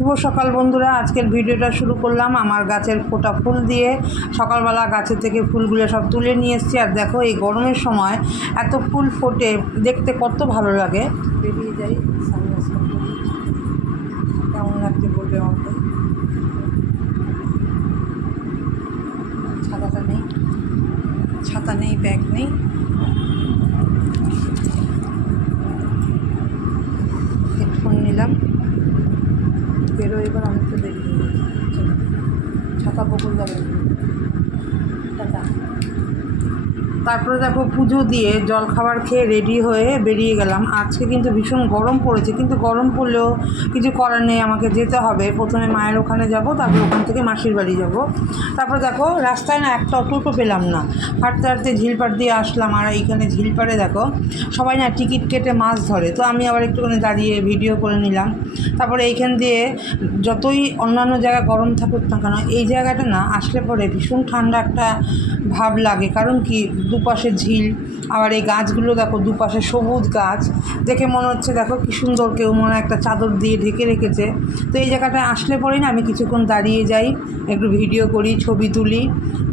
শুভ সকাল বন্ধুরা, আজকের ভিডিওটা শুরু করলাম আমার গাছের ফোটা ফুল দিয়ে। সকালবেলা গাছের থেকে ফুলগুলো সব তুলে নিয়ে এসেছি। আর দেখো, এই গরমের সময় এত ফুল ফোটে, দেখতে কত ভালো লাগে। বেরিয়ে যাই কেমন লাগছে বলবে আমাকে? ছাতাটা নেই। ছাতা নেই, ব্যাগ নেই হেডফোন নিলাম বেরো এবার অনেকটা দেরি হয়ে গেছে চলো। ছাতা বকুল যাবে টাটা তারপরে দেখো পুজো দিয়ে জল খাবার খেয়ে রেডি হয়ে বেরিয়ে গেলাম। আজকে কিন্তু ভীষণ গরম পড়েছে, কিন্তু গরম পড়লেও কিছু করার নেই, আমাকে যেতে হবে। প্রথমে মায়ের ওখানে যাব, তারপর ওখান থেকে মাসির বাড়ি যাব। তারপর দেখো রাস্তায় না একটা অটোটো পেলাম না। হাঁটতে হাঁটতে ঝিলপাড় দিয়ে আসলাম, আর এইখানে ঝিলপাড়ে দেখো সবাই না টিকিট কেটে মাছ ধরে। তো আমি আবার একটুখানি দাঁড়িয়ে ভিডিও করে নিলাম। তারপরে এইখান দিয়ে যতই অন্যান্য জায়গায় গরম থাকুক না কেন, এই জায়গাটা না আসলে পরে ভীষণ ঠান্ডা একটা ভাব লাগে। কারণ কি দুপাশে ঝিল, আবার এই গাছগুলো দেখো দুপাশে সবুজ গাছ। দেখে মনে হচ্ছে, দেখো কি সুন্দর কেউ মনে একটা চাদর দিয়ে ঢেকে রেখেছে। তো এই জায়গাটায় আসলে পরেই না, আমি কিছুক্ষণ দাঁড়িয়ে যাই, একটু ভিডিও করি, ছবি তুলি,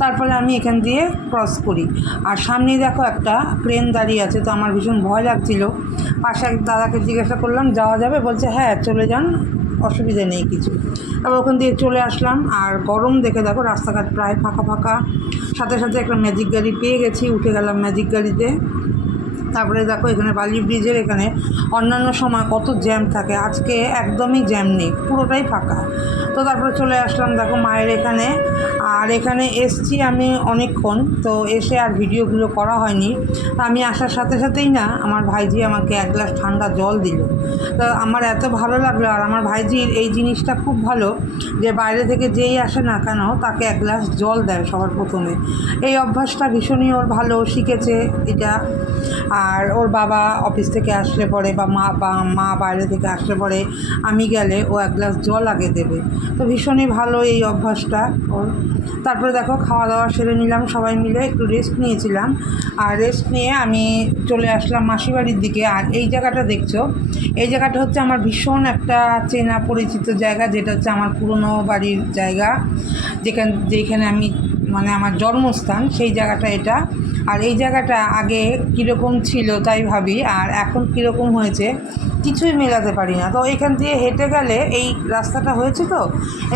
তারপরে আমি এখান দিয়ে ক্রস করি। আর সামনেই দেখো একটা ক্রেন দাঁড়িয়ে আছে, তো আমার ভীষণ ভয় লাগছিল। পাশে এক দাদাকে জিজ্ঞাসা করলাম, যাওয়া যাবে? বলছে হ্যাঁ চলে যান। অসুবিধা নেই কিছু। আবার ওখান দিয়ে চলে আসলাম, আর গরম দেখে দেখো রাস্তাঘাট প্রায় ফাঁকা ফাঁকা। সাথে সাথে একটা ম্যাজিক গাড়ি পেয়ে গেছি, উঠে গেলাম ম্যাজিক গাড়িতে। তারপরে দেখো এখানে বালি ব্রিজের এখানে অন্যান্য সময় কত জ্যাম থাকে। আজকে একদমই জ্যাম নেই, পুরোটাই ফাঁকা। তো তারপরে চলে আসলাম দেখো মায়ের এখানে। আর এখানে এসছি আমি অনেকক্ষণ, তো এসে আর ভিডিওগুলো করা হয়নি। আমি আসার সাথে সাথেই না আমার ভাইজি আমাকে এক গ্লাস ঠান্ডা জল দিল। তো আমার এত ভালো লাগল, আর আমার ভাইজির এই জিনিসটা খুব ভালো যে বাইরে থেকে যেই আসে না কেন তাকে এক গ্লাস জল দেয় সবার প্রথমে। এই অভ্যাসটা ভীষণই ওর ভালো শিখেছে এটা। আর ওর বাবা অফিস থেকে আসলে পরে বা মা বা মা বাইরে থেকে আসলে পরে আমি গেলে ও এক গ্লাস জল আগে দেবে। তো ভীষণই ভালো এই অভ্যাসটা ওর। তারপরে দেখো খাওয়া দাওয়া সেরে নিলাম, সবাই মিলে একটু রেস্ট নিয়েছিলাম। আর রেস্ট নিয়ে আমি চলে আসলাম মাসিবাড়ির দিকে। আর এই জায়গাটা দেখছ, এই জায়গাটা হচ্ছে আমার ভীষণ একটা চেনা পরিচিত জায়গা, যেটা হচ্ছে আমার পুরনো বাড়ির জায়গা। যেখান, যেখানে আমি মানে আমার জন্মস্থান, সেই জায়গাটা এটা। আর এই জায়গাটা আগে কীরকম ছিল তাই ভাবি, আর এখন কীরকম হয়েছে কিছুই মেলাতে পারি না। তো এখান দিয়ে হেঁটে গেলে এই রাস্তাটা হয়েছে তো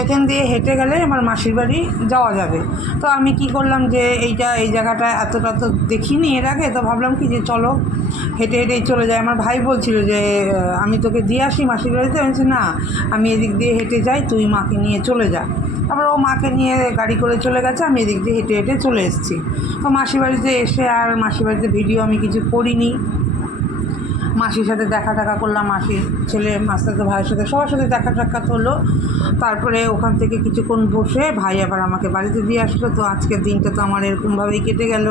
এখান দিয়ে হেঁটে গেলে আমার মাসির বাড়ি যাওয়া যাবে। তো আমি কি করলাম যে এইটা এই জায়গাটা এতটা তো দেখিনি এর আগে তো ভাবলাম কি যে চলো হেঁটে হেঁটেই চলে যাই। আমার ভাই বলছিল যে আমি তোকে দিয়ে আসি মাসির বাড়িতে? আমি বলছি, না আমি এদিক দিয়ে হেঁটে যাই তুই মাকে নিয়ে চলে যা। তারপর ও মাকে নিয়ে গাড়ি করে চলে গেছে আমি এদিক দিয়ে হেঁটে হেঁটে চলে এসেছি। তো মাসির বাড়িতে এসে আর মাসির বাড়িতে ভিডিও আমি কিছু করিনি। মাসির সাথে দেখা টাকা করলাম, মাসির ছেলে, মাস্টার ভাইয়ের সাথে সবার সাথে দেখা টাক্কাত হলো। তারপরে ওখান থেকে কিছুক্ষণ বসে ভাই আবার আমাকে বাড়িতে দিয়ে আসলো, তো আজকের দিনটা তো আমার এরকমভাবেই কেটে গেল।